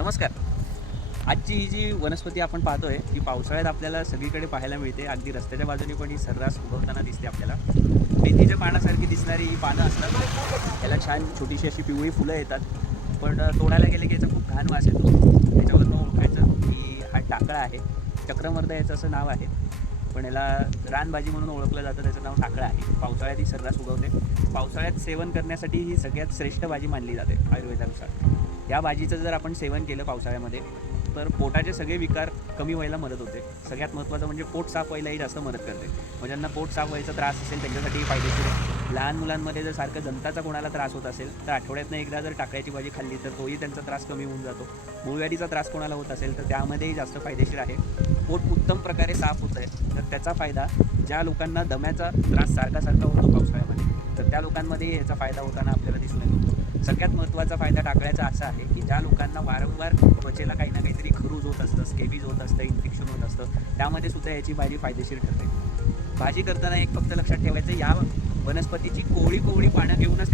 नमस्कार. आजची ही जी वनस्पती आपण पाहतोय ती पावसाळ्यात आपल्याला सगळीकडे पाहायला मिळते. अगदी रस्त्याच्या बाजूने पण ही सर्रास उगवताना दिसते आपल्याला. मेथीच्या पानासारखी दिसणारी ही पानं असतात. याला छान छोटीशी अशी पिवळी फुलं येतात. पण तोडायला गेले की याचा खूप घाण वास येतो. त्याच्यावरनं ओळखायचं की हा टाकळा आहे. चक्रमर्द याचं असं नाव आहे. पण याला रानभाजी म्हणून ओळखलं जातं. त्याचं नाव टाकळा आहे. पावसाळ्यात ही सर्रास उगवते. पावसाळ्यात सेवन करण्यासाठी ही सगळ्यात श्रेष्ठ भाजी मानली जाते आयुर्वेदानुसार. या भाजीचं जर आपण सेवन केलं पावसाळ्यामध्ये तर पोटाचे सगळे विकार कमी व्हायला मदत होते. सगळ्यात महत्त्वाचं म्हणजे पोट साफ व्हायलाही जास्त मदत करते. म्हणजे ज्यांना पोट साफ व्हायचा त्रास असेल त्यांच्यासाठी फायदेशीर आहे. लहान मुलांमध्ये जर सारखं जंताचा कोणाला त्रास होत असेल तर आठवड्यातनं एकदा जर टाकळ्याची भाजी खाल्ली तर तोही त्यांचा त्रास कमी होऊन जातो. मूळव्याधीचा त्रास कोणाला होत असेल तर त्यामध्येही जास्त फायदेशीर आहे. पोट उत्तम प्रकारे साफ होत आहे तर त्याचा फायदा ज्या लोकांना दम्याचा त्रास सारखा होतो पावसाळ्यामध्ये तर त्या लोकांमध्ये याचा फायदा होताना आपल्याला दिसून येतो. सगळ्यात महत्त्वाचा फायदा टाकळ्याचा असा आहे की ज्या लोकांना वारंवार त्वचेला काही ना काहीतरी खरूज होत असतं, स्केबीज होत असतं, इन्फेक्शन होत असतं, त्यामध्ये सुद्धा याची भाजी फायदेशीर ठरते. भाजी करताना एक फक्त लक्षात ठेवायचं, या वनस्पतीची कोवळी पानं घेऊनच